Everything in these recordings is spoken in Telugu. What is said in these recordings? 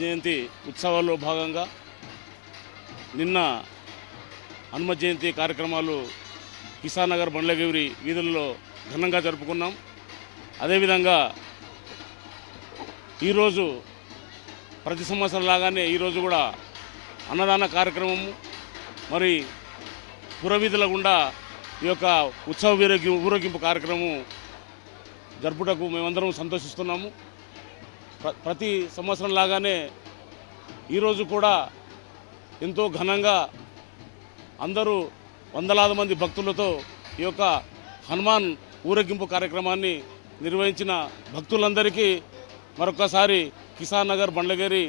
జయంతి ఉత్సవాల్లో భాగంగా నిన్న హనుమ జయంతి కార్యక్రమాలు కిసాన్ నగర్ బండ్లగిరి వీధుల్లో ఘనంగా జరుపుకున్నాం. అదేవిధంగా ఈరోజు ప్రతి సంవత్సరం లాగానే ఈరోజు కూడా అన్నదాన కార్యక్రమము మరి పురవీధుల గుండా ఈ యొక్క ఉత్సవ వీరగి ఊరేగింపు కార్యక్రమం జరుపుటకు మేమందరం సంతోషిస్తున్నాము. ప్రతి సంవత్సరం లాగానే ఈరోజు కూడా ఎంతో ఘనంగా అందరూ వందలాది మంది భక్తులతో ఈ యొక్క హనుమాన్ ఊరేగింపు కార్యక్రమాన్ని నిర్వహించిన భక్తులందరికీ మరొకసారి కిసాన్ నగర్ బండ్లగేరి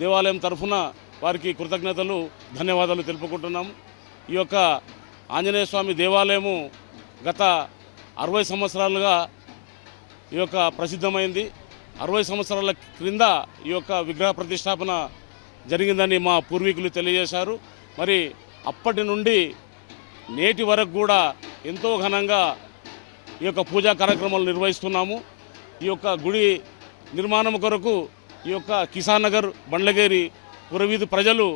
దేవాలయం తరఫున వారికి కృతజ్ఞతలు ధన్యవాదాలు తెలుపుకుంటున్నాం. ఈ యొక్క ఆంజనేయ స్వామి దేవాలయము గత అరవై సంవత్సరాలుగా ఈ యొక్క ప్రసిద్ధమైంది. అరవై సంవత్సరాల క్రింద ఈ యొక్క విగ్రహ ప్రతిష్టాపన జరిగిందని మా పూర్వీకులు తెలియజేశారు. మరి అప్పటి నుండి నేటి వరకు కూడా ఎంతో ఘనంగా ఈ యొక్క పూజా కార్యక్రమాలు నిర్వహిస్తున్నాము. ఈ యొక్క గుడి నిర్మాణం కొరకు ఈ యొక్క కిసాన్ నగర్ బండ్లగేరి పురవీధి ప్రజలు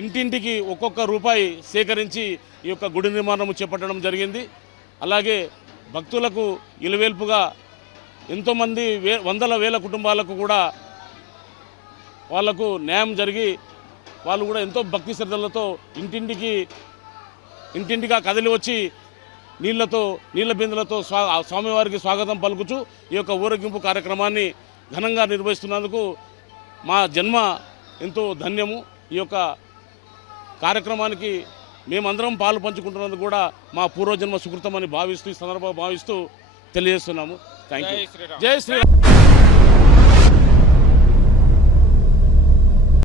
ఇంటింటికి ఒక్కొక్క రూపాయి సేకరించి ఈ యొక్క గుడి నిర్మాణం చేపట్టడం జరిగింది. అలాగే భక్తులకు ఇలవేల్పుగా ఎంతోమంది వే వందల వేల కుటుంబాలకు కూడా వాళ్ళకు న్యాయం జరిగి వాళ్ళు కూడా ఎంతో భక్తి శ్రద్ధలతో ఇంటింటికి ఇంటింటిగా కదిలి వచ్చి నీళ్ళతో నీళ్ళ బిందులతో స్వా స్వామివారికి స్వాగతం పలుకుచు ఈ యొక్క ఊరేగింపు కార్యక్రమాన్ని ఘనంగా నిర్వహిస్తున్నందుకు మా జన్మ ఎంతో ధన్యము. ఈ యొక్క కార్యక్రమానికి మేమందరం పాలు పంచుకుంటున్నందుకు కూడా మా పూర్వజన్మ సుకృతమని భావిస్తూ ఈ సందర్భంగా భావిస్తూ తెలియజేస్తున్నాము. థ్యాంక్ యూ జై శ్రీరామ్.